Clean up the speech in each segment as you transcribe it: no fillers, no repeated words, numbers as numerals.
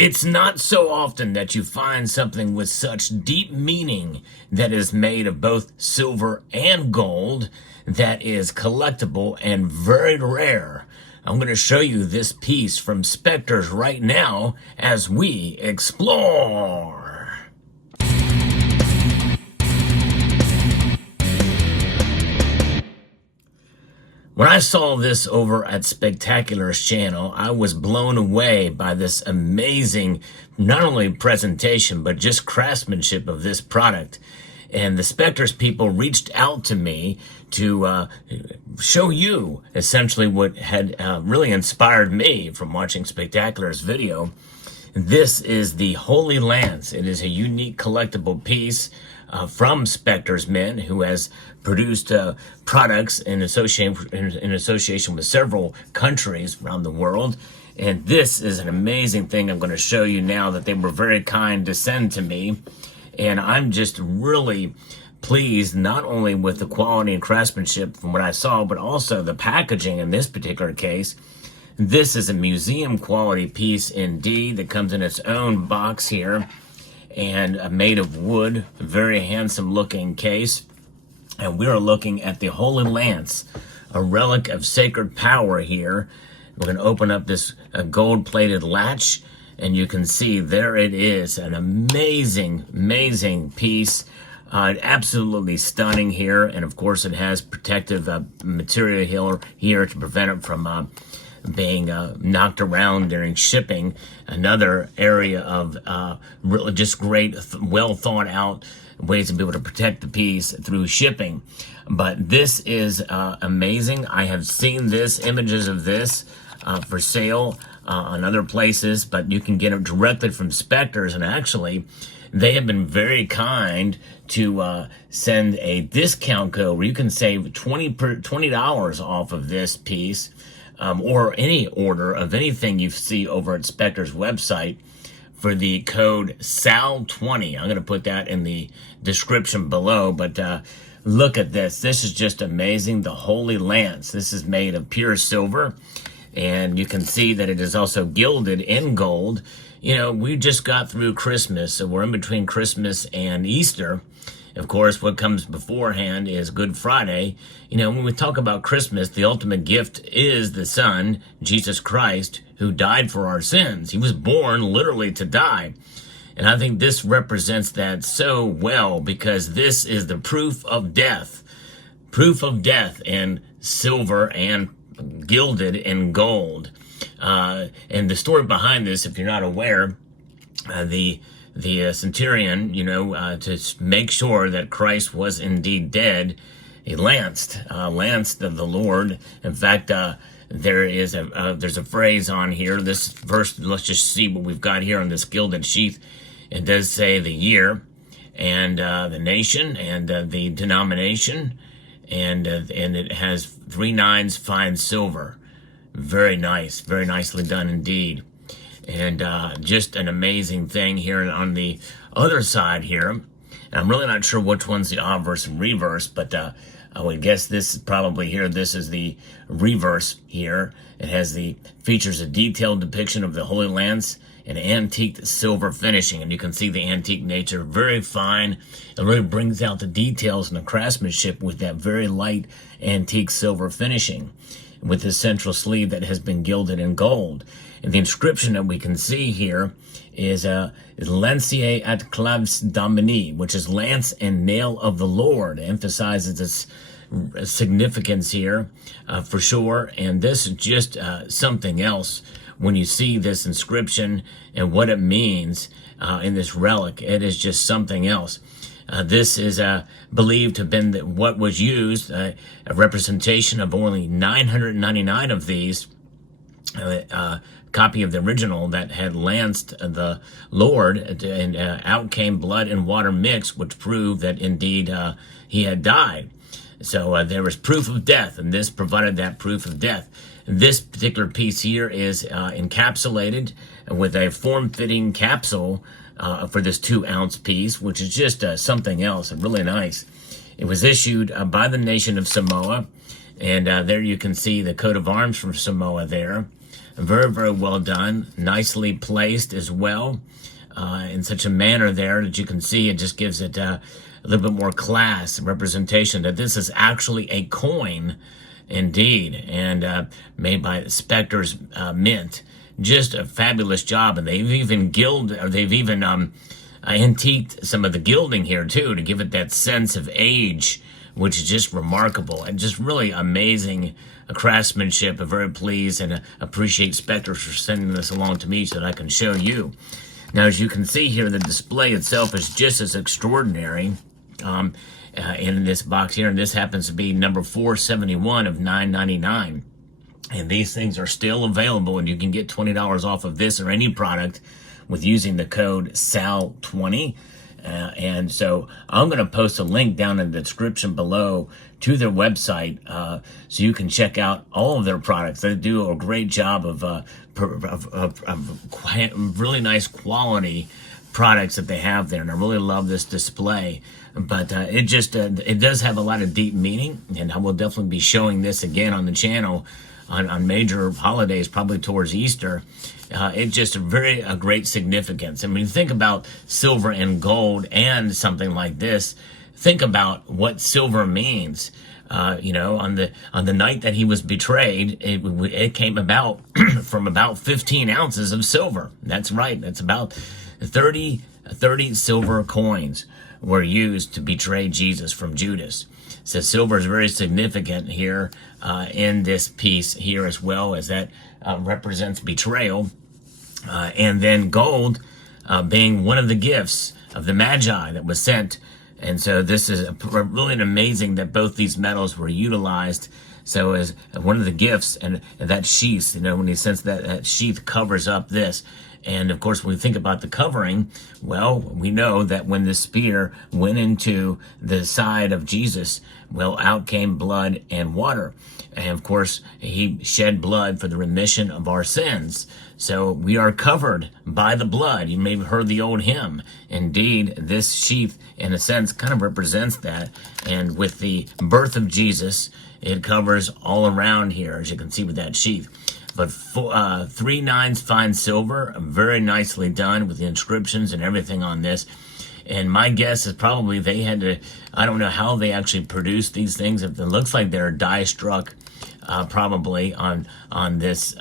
It's not so often that you find something with such deep meaning that is made of both silver and gold that is collectible and very rare. I'm going to show you this piece from Spectres right now as we explore. When I saw this over at Spectacular's channel, I was blown away by this amazing, not only presentation, but just craftsmanship of this product. And the Spectres people reached out to me to show you essentially what had really inspired me from watching Spectacular's video. This is the Holy Lance. It is a unique collectible piece from Spectres Mint, who has produced products in association with several countries around the world. And this is an amazing thing I'm going to show you now that they were very kind to send to me. And I'm just really pleased not only with the quality and craftsmanship from what I saw, but also the packaging in this particular case. This is a museum quality piece indeed that comes in its own box here and made of wood, a very handsome looking case. And we are looking at the Holy Lance, a relic of sacred power here. We're going to open up this gold plated latch and you can see there it is, an amazing, amazing piece. Absolutely stunning here. And of course it has protective material here to prevent it from being knocked around during shipping. Another area of really just great, well thought out ways to be able to protect the piece through shipping. But this is amazing. I have seen images of this for sale on other places, but you can get it directly from Spectres. And actually, they have been very kind to send a discount code where you can save $20 off of this piece. Or any order of anything you see over at Spectres' website for the code SAL20. I'm going to put that in the description below, but look at this. This is just amazing. The Holy Lance. This is made of pure silver, and you can see that it is also gilded in gold. You know, we just got through Christmas, so we're in between Christmas and Easter. Of course, what comes beforehand is Good Friday. You know, when we talk about Christmas, the ultimate gift is the Son, Jesus Christ, who died for our sins. He was born literally to die. And I think this represents that so well because this is the proof of death. Proof of death in silver and gilded in gold. And the story behind this, if you're not aware, the centurion, you know, to make sure that Christ was indeed dead, he lanced the Lord. In fact, there's a phrase on here. This verse, let's just see what we've got here on this gilded sheath. It does say the year and the nation and the denomination, and it has 3 nines fine silver. Very nice, very nicely done indeed. And just an amazing thing here on the other side here. And I'm really not sure which one's the obverse and reverse, but I would guess this is probably here. This is the reverse here. It has the features a detailed depiction of the Holy Lance and antique silver finishing. And you can see the antique nature, very fine. It really brings out the details and the craftsmanship with that very light antique silver finishing, with the central sleeve that has been gilded in gold. And the inscription that we can see here is Lancier et claves Domini, which is lance and nail of the Lord. It emphasizes its significance here for sure. And this is just something else when you see this inscription and what it means in this relic. It is just something else. This is believed to have been what was used, a representation of only 999 of these, copy of the original that had lanced the Lord, and out came blood and water mixed, which proved that indeed he had died. So there was proof of death, and this provided that proof of death. This particular piece here is encapsulated with a form-fitting capsule for this 2-ounce piece, which is just something else, really nice. It was issued by the nation of Samoa, and there you can see the coat of arms from Samoa there. Very, very well done. Nicely placed as well, in such a manner there that you can see it just gives it a little bit more class and representation that this is actually a coin indeed, and made by Spectres Mint. Just a fabulous job, and they've even antiqued some of the gilding here too to give it that sense of age, which is just remarkable and just really amazing craftsmanship. I'm very pleased and appreciate Spectres for sending this along to me so that I can show you. Now, as you can see here, the display itself is just as extraordinary in this box here, and this happens to be number 471 of $9.99. And these things are still available, and you can get $20 off of this or any product with using the code SAL20. And so I'm going to post a link down in the description below to their website so you can check out all of their products. They do a great job of really nice quality products that they have there, and I really love this display. But it does have a lot of deep meaning, and I will definitely be showing this again on the channel on major holidays, probably towards Easter. It's just a great significance. And when you think about silver and gold and something like this, think about what silver means. On the night that he was betrayed, it came about from about 15 ounces of silver. That's right. That's about 30 silver coins were used to betray Jesus from Judas. So silver is very significant here in this piece here, as well as that represents betrayal. And then gold being one of the gifts of the Magi that was sent. And so this is really amazing that both these metals were utilized. So as one of the gifts, and that sheath, when he sends that sheath covers up this. And of course, when we think about the covering, well, we know that when the spear went into the side of Jesus, well, out came blood and water. And of course, he shed blood for the remission of our sins. So we are covered by the blood. You may have heard the old hymn. Indeed, this sheath, in a sense, kind of represents that. And with the birth of Jesus, it covers all around here, as you can see with that sheath. But 3 nines fine silver, very nicely done with the inscriptions and everything on this. And my guess is probably they had to, I don't know how they actually produced these things. It looks like they're die struck probably on this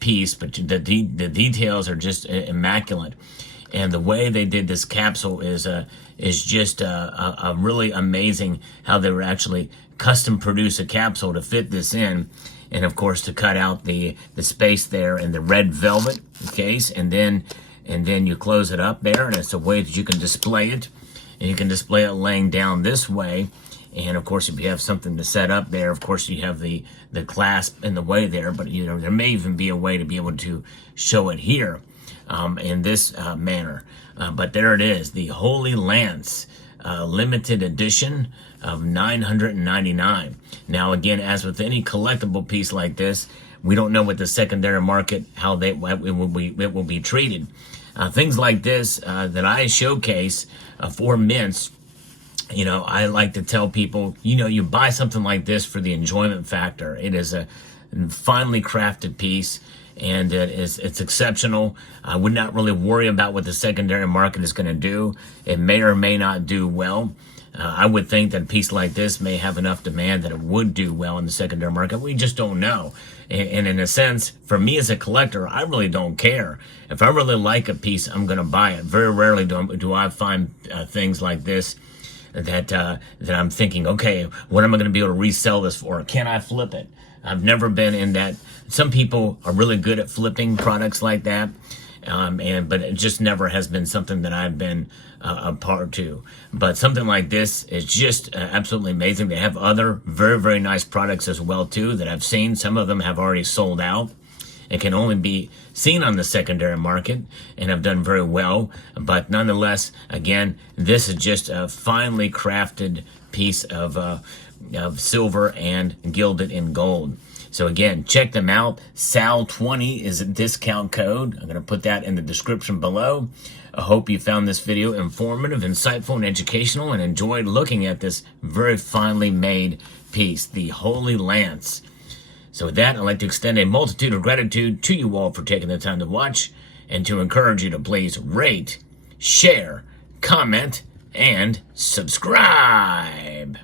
piece, but the details are just immaculate. And the way they did this capsule is just really amazing, how they were actually custom produce a capsule to fit this in. And of course, to cut out the space there in the red velvet case, and then you close it up there, and it's a way that you can display it, and you can display it laying down this way. And of course, if you have something to set up there, of course you have the clasp in the way there, but there may even be a way to be able to show it here in this manner. But there it is, the Holy Lance limited edition of $999. Now again, as with any collectible piece like this, we don't know what the secondary market, how it will be treated. Things like this that I showcase for mints, I like to tell people, you buy something like this for the enjoyment factor. It is a finely crafted piece, and it's exceptional. I would not really worry about what the secondary market is going to do. It may or may not do well. I would think that a piece like this may have enough demand that it would do well in the secondary market. We just don't know. And in a sense, for me as a collector, I really don't care. If I really like a piece, I'm going to buy it. Very rarely do I find things like this that I'm thinking, okay, what am I going to be able to resell this for? Can I flip it? I've never been in that. Some people are really good at flipping products like that. But it just never has been something that I've been a part to. But something like this is just absolutely amazing. They have other very, very nice products as well too that I've seen. Some of them have already sold out and can only be seen on the secondary market and have done very well. But nonetheless, again, this is just a finely crafted piece of silver and gilded in gold. So again, check them out. SAL20 is a discount code. I'm going to put that in the description below. I hope you found this video informative, insightful, and educational, and enjoyed looking at this very finely made piece, the Holy Lance. So with that, I'd like to extend a multitude of gratitude to you all for taking the time to watch, and to encourage you to please rate, share, comment, and subscribe.